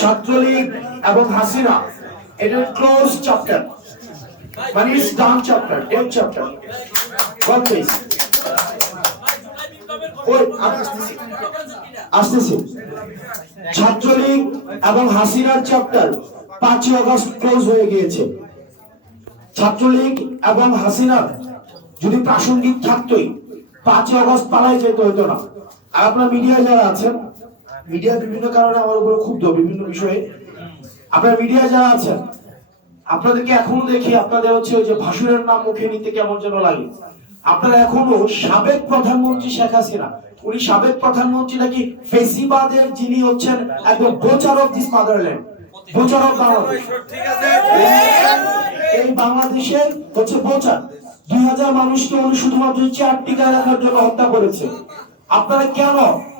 ছাত্রলীগ এবং হাসিনা এটা close chapter, মানে it's done chapter, dead chapter. One please আসতেছি। ছাত্রলীগ এবং হাসিনার চ্যাপ্টার 5 আগস্ট ক্লোজ হয়ে গিয়েছে। ছাত্রলীগ এবং হাসিনার যদি প্রাসঙ্গিক থাকতোই 5 আগস্ট পালাই যেতে হতো না। আর আপনার মিডিয়া যারা আছেন, মিডিয়া বিভিন্ন কারণে আমার উপরে ক্ষুব্ধ বিভিন্ন বিষয়ে। আপনার মিডিয়া যারা আছেন, আপনাদেরকে এখনো দেখি আপনাদের হচ্ছে ওই যে ভাসুরের নাম মুখে নিতে কেমন যেন লাগে। আপনারা এখনো সাবেক প্রধানমন্ত্রী শেখ হাসিনা, উনি সাবেক প্রধানমন্ত্রী নাকি ফেসিবাদের যিনি হচ্ছেন একদম বোচার of this motherland, বোচার of Bangladesh. এই বাংলাদেশে হচ্ছে বোচার। 2000 মানুষকে উনি শুধুমাত্র 4 টিকা রাখার জন্য হত্যা করেছে। আপনারা কেন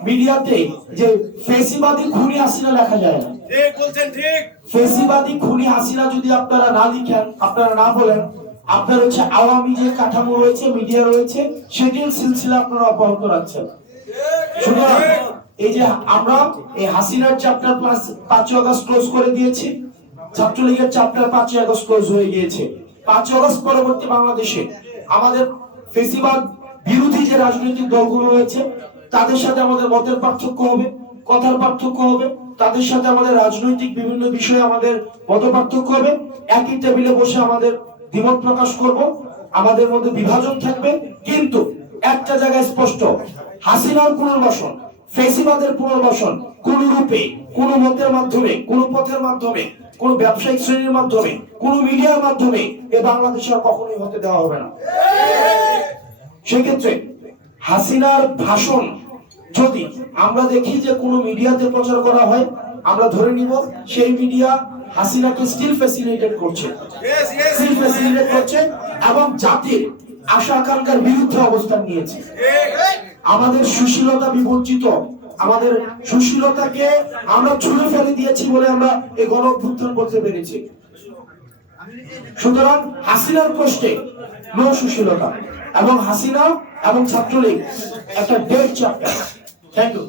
মিডিয়াতে যে ফেসিবাদী খুনি হাসিনা লেখা যায় না? ঠিক বলছেন, ঠিক। ফেসিবাদী খুনি হাসিনা যদি আপনারা না লিখেন, আপনারা না বলেন, আপনার হচ্ছে আওয়ামী যে কাঠামো রয়েছে, মিডিয়া রয়েছে, সেটির সিলসিলা আপনারা অব্যাহত রাখছেন। সুতরাং এই যে আমরা এই হাসিনার চ্যাপ্টার প্লাস 5 আগস্ট ক্লোজ করে দিয়েছি, ছাত্রলীগের চ্যাপ্টার 5 আগস্ট ক্লোজ হয়ে গিয়েছে। 5 আগস্ট পরবর্তী বাংলাদেশে আমাদের ফেসিবাদ বিরোধী যে রাজনৈতিক দলগুলো রয়েছে তাদের সাথে আমাদের মতের পার্থক্য হবে, কথার পার্থক্য হবে, তাদের সাথে আমাদের রাজনৈতিক বিভিন্ন বিষয়ে আমাদের মত পার্থক্য হবে। একই টেবিলে বসে আমাদের দ্বিমত প্রকাশ করব, আমাদের মধ্যে বিভাজন থাকবে, কিন্তু একটা জায়গায় স্পষ্ট, হাসিনার পুনর্বাসন, ফেসিবাদের পুনর্বাসন কোন রূপে, কোন মতের মাধ্যমে, কোন পথের মাধ্যমে, কোন ব্যবসায়িক শ্রেণীর মাধ্যমে, কোন মিডিয়ার মাধ্যমে এ বাংলাদেশে আর কখনোই হতে দেওয়া হবে না। সেক্ষেত্রে হাসিনার ভাষণ যদি আমরা দেখি যে কোনো মিডিয়াতে প্রচার করা হয়, আমরা ধরে নিব সেই মিডিয়া হাসিনাকে স্টিল ফ্যাসিলিটেট করছে, স্টিল ফ্যাসিলিটেট করছে এবং জাতির আশা আকাঙ্ক্ষার বিরুদ্ধে অবস্থান নিয়েছে। আমাদের সুশীলতা বিবর্জিত, আমাদের সুশীলতাকে আমরা ছুঁড়ে ফেলে দিয়েছি বলে আমরা এই গণ অভ্যুত্থান করতে পেরেছি। সুতরাং হাসিনার কষ্টে নো সুশীলতা, এবং হাসিনা এবং ছাত্রলীগ একটা ডেড চ্যাপ্টার। Thank you.